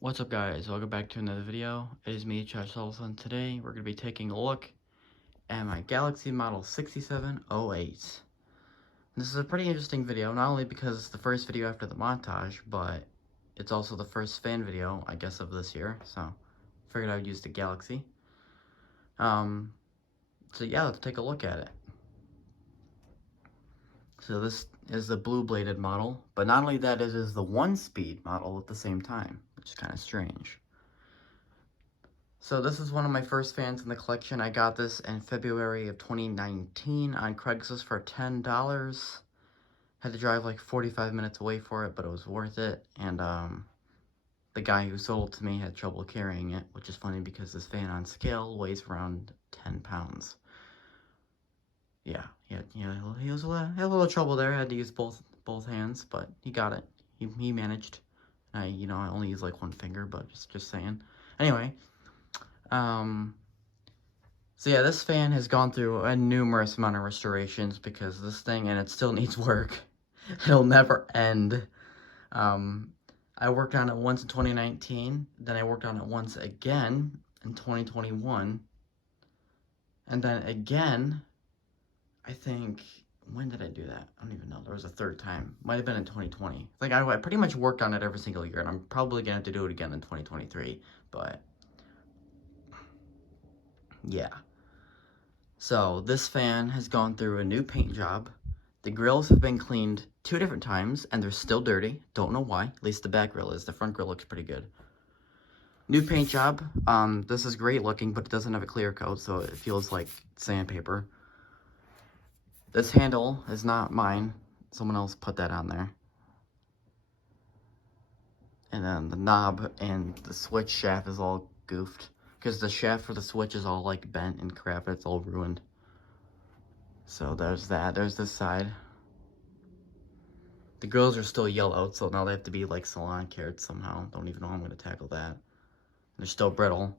What's up, guys? Welcome back to another video. It is me, Josh Sullivan. Today we're going to be taking a look at my Galaxy Model 6708. This is a pretty interesting video, not only because it's the first video after the montage, but it's also the first fan video, I guess, of this year, so figured I would use the Galaxy. So yeah, let's take a look at it. So this is the blue-bladed model, but not only that, it is the one-speed model at the same time, which is kind of strange. So this is one of my first fans in the collection. I got this in February of 2019 on Craigslist for $10. Had to drive like 45 minutes away for it, but it was worth it. And the guy who sold it to me had trouble carrying it, which is funny because this fan on scale weighs around 10 pounds. Yeah, he had a little trouble there. I had to use both hands, but he got it. He managed. I only use like one finger, but just saying. Anyway. So yeah, this fan has gone through a numerous amount of restorations because this thing, and it still needs work. It'll never end. I worked on it once in 2019, then I worked on it once again in 2021, and then again, I think, when did I do that? I don't even know. There was a third time. Might have been in 2020. Like, I pretty much worked on it every single year, and I'm probably going to have to do it again in 2023, but yeah. So, this fan has gone through a new paint job. The grills have been cleaned 2 different times, and they're still dirty. Don't know why. At least the back grill is. The front grill looks pretty good. New paint job. This is great looking, but it doesn't have a clear coat, so it feels like sandpaper. This handle is not mine. Someone else put that on there. And then the knob and the switch shaft is all goofed. Because the shaft for the switch is all like bent and crap. It's all ruined. So there's that. There's this side. The grills are still yellow, so now they have to be like salon cared somehow. Don't even know how I'm going to tackle that. They're still brittle,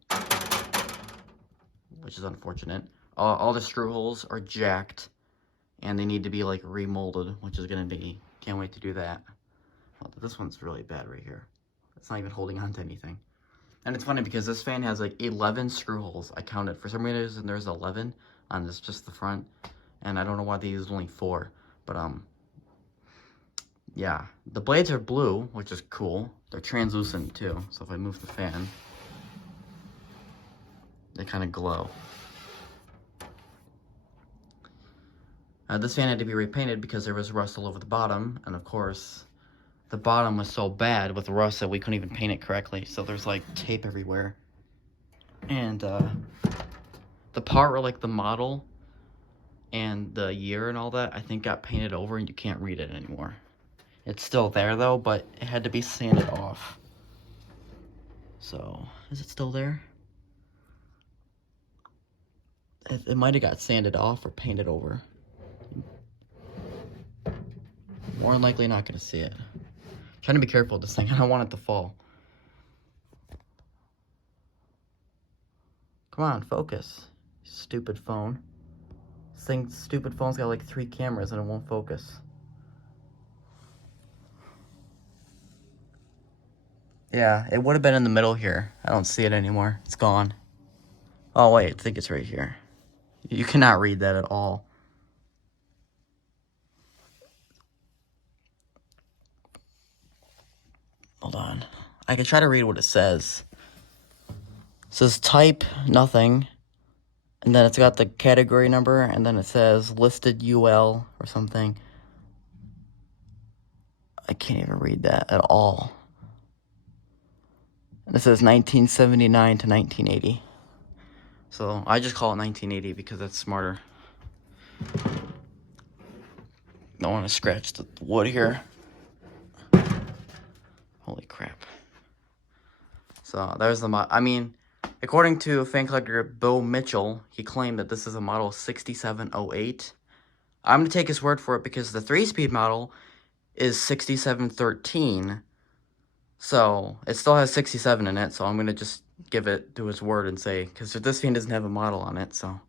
which is unfortunate. All the screw holes are jacked, and they need to be like remolded, which is going to be, can't wait to do that. Oh, this one's really bad right here. It's not even holding on to anything. And it's funny because this fan has like 11 screw holes. I counted. For some reason, there's 11 on this, just the front. And I don't know why they used only 4. But, yeah. The blades are blue, which is cool. They're translucent, too. So if I move the fan, they kind of glow. This fan had to be repainted because there was rust all over the bottom. And, of course, the bottom was so bad with rust that we couldn't even paint it correctly. So there's like tape everywhere. And the part where like the model and the year and all that, I think got painted over and you can't read it anymore. It's still there though, but it had to be sanded off. So, is it still there? It might have got sanded off or painted over. More than likely not going to see it. Trying to be careful with this thing. I don't want it to fall. Come on, focus. Stupid phone. This stupid phone's got like 3 cameras and it won't focus. Yeah, it would have been in the middle here. I don't see it anymore. It's gone. Oh, wait, I think it's right here. You cannot read that at all. Hold on. I can try to read what it says. It says type nothing. And then it's got the category number. And then it says listed UL or something. I can't even read that at all. And it says 1979 to 1980. So I just call it 1980 because that's smarter. Don't want to scratch the wood here. Holy crap. So there's the I mean, according to fan collector Bo Mitchell, he claimed that this is a model 6708. I'm going to take his word for it because the 3-speed model is 6713. So it still has 67 in it, so I'm going to just give it to his word and say, because this fan doesn't have a model on it, so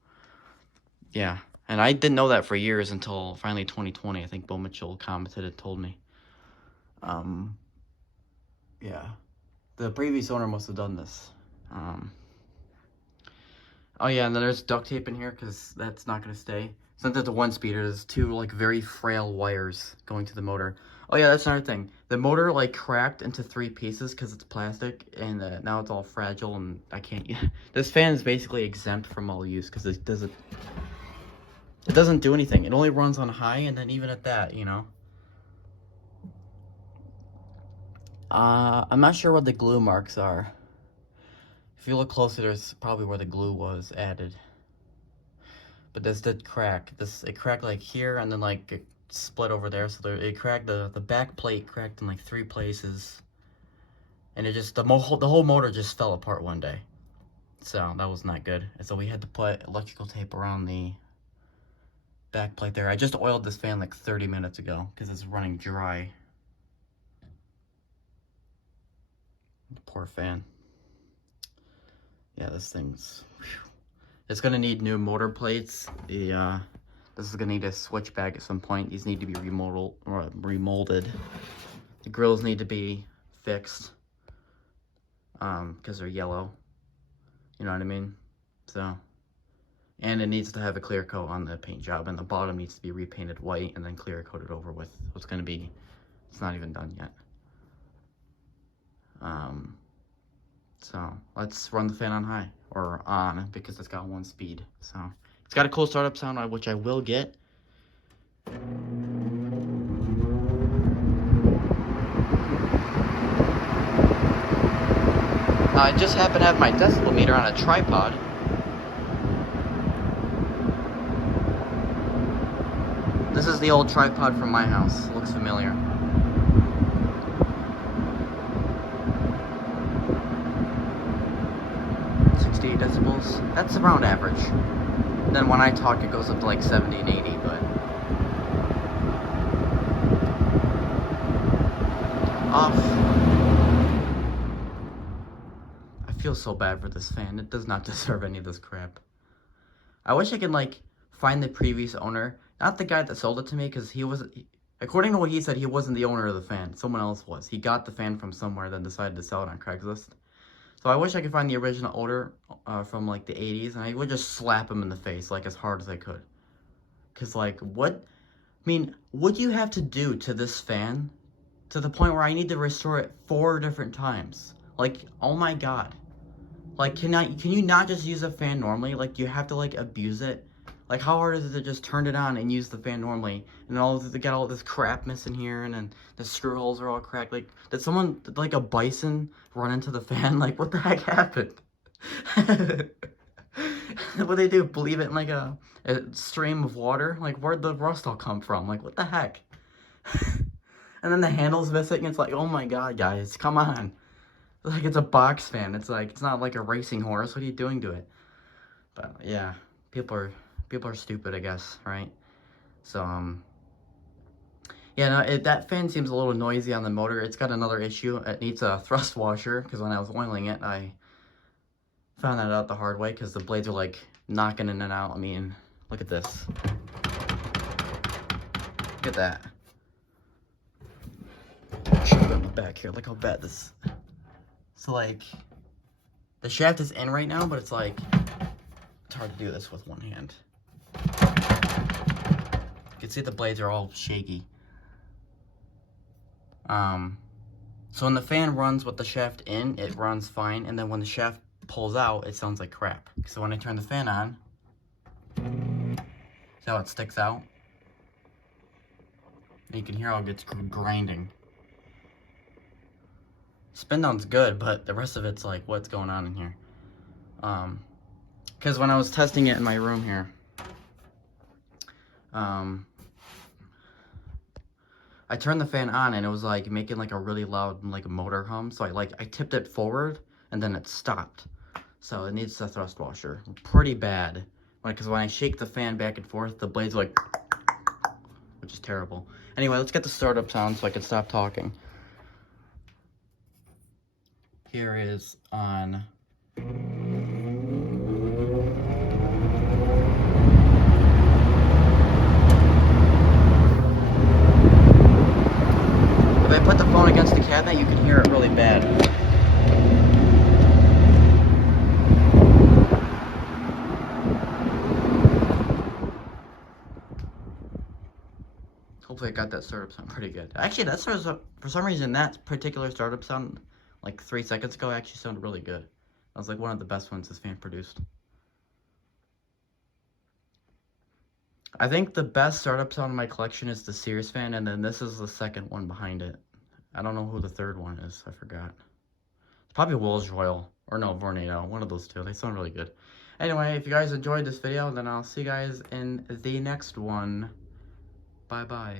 yeah. And I didn't know that for years until finally 2020. I think Bo Mitchell commented and told me. Yeah. The previous owner must have done this. Oh yeah, and then there's duct tape in here because that's not going to stay. Since it's a 1-speeder, there's 2 like very frail wires going to the motor. Oh yeah, that's another thing. The motor like cracked into 3 pieces because it's plastic, and now it's all fragile, and I can't. This fan is basically exempt from all use because it doesn't do anything. It only runs on high, and then even at that, you know. I'm not sure what the glue marks are. If you look closely, there's probably where the glue was added. But this did crack. It cracked like here, and then like it split over there. So it cracked, the back plate cracked in like 3 places. And it just, the whole motor just fell apart one day. So that was not good. And so we had to put electrical tape around the back plate there. I just oiled this fan like 30 minutes ago because it's running dry. Poor fan. Yeah, this thing's... Whew. It's gonna need new motor plates. This is gonna need a switch back at some point. These need to be remolded. The grills need to be fixed. Because they're yellow. You know what I mean? So... And it needs to have a clear coat on the paint job. And the bottom needs to be repainted white and then clear coated over with what's gonna be... It's not even done yet. So let's run the fan on high, or on, because it's got 1 speed. So it's got a cool startup sound, which I will get. I just happen to have my decibel meter on a tripod. This is the old tripod from my house. It looks familiar. 68 decibels. That's around average. Then when I talk, it goes up to like 70 and 80, but... Off. I feel so bad for this fan. It does not deserve any of this crap. I wish I could, like, find the previous owner. Not the guy that sold it to me, because he was... According to what he said, he wasn't the owner of the fan. Someone else was. He got the fan from somewhere, then decided to sell it on Craigslist. So I wish I could find the original owner from, like, the 80s, and I would just slap him in the face, like, as hard as I could. Because, like, what... I mean, what do you have to do to this fan to the point where I need to restore it 4 different times? Like, oh my god. Like, can you not just use a fan normally? Like, do you have to, like, abuse it? Like, how hard is it to just turn it on and use the fan normally? And they got all this crap missing here, and then the screw holes are all cracked. Like, did someone, like a bison, run into the fan? Like, what the heck happened? What they do? Leave it in, like, a stream of water? Like, where'd the rust all come from? Like, what the heck? And then the handle's missing. It's like, oh my god, guys, come on. Like, it's a box fan. It's like, it's not like a racing horse. What are you doing to it? But, yeah, people are stupid, I guess, right? So, yeah, no, that fan seems a little noisy on the motor. It's got another issue. It needs a thrust washer, because when I was oiling it, I found that out the hard way, because the blades are, like, knocking in and out. I mean, look at this. Look at that. Should put on the back here. Look how bad this... So, like, the shaft is in right now, but it's, like, it's hard to do this with one hand. You can see the blades are all shaky. So when the fan runs with the shaft in, it runs fine, and then when the shaft pulls out, it sounds like crap. So when I turn the fan on, see how it sticks out? And you can hear how it gets grinding. Spin down's good, but the rest of it's like, what's going on in here? Because when I was testing it in my room here, I turned the fan on and it was like making like a really loud like motor hum. So I tipped it forward and then it stopped. So it needs a thrust washer. Pretty bad. Because when I shake the fan back and forth, the blades like, which is terrible. Anyway, let's get the startup sound so I can stop talking. Here is on. If I put the phone against the cabinet, you can hear it really bad. Hopefully I got that startup sound pretty good. Actually, that starts up, for some reason, that particular startup sound, like 3 seconds ago, actually sounded really good. That was like one of the best ones this fan produced. I think the best startup sound in my collection is the Sears fan, and then this is the second one behind it. I don't know who the third one is. I forgot. It's probably Wells Royal, or no, Vornado. One of those two. They sound really good. Anyway, if you guys enjoyed this video, then I'll see you guys in the next one. Bye-bye.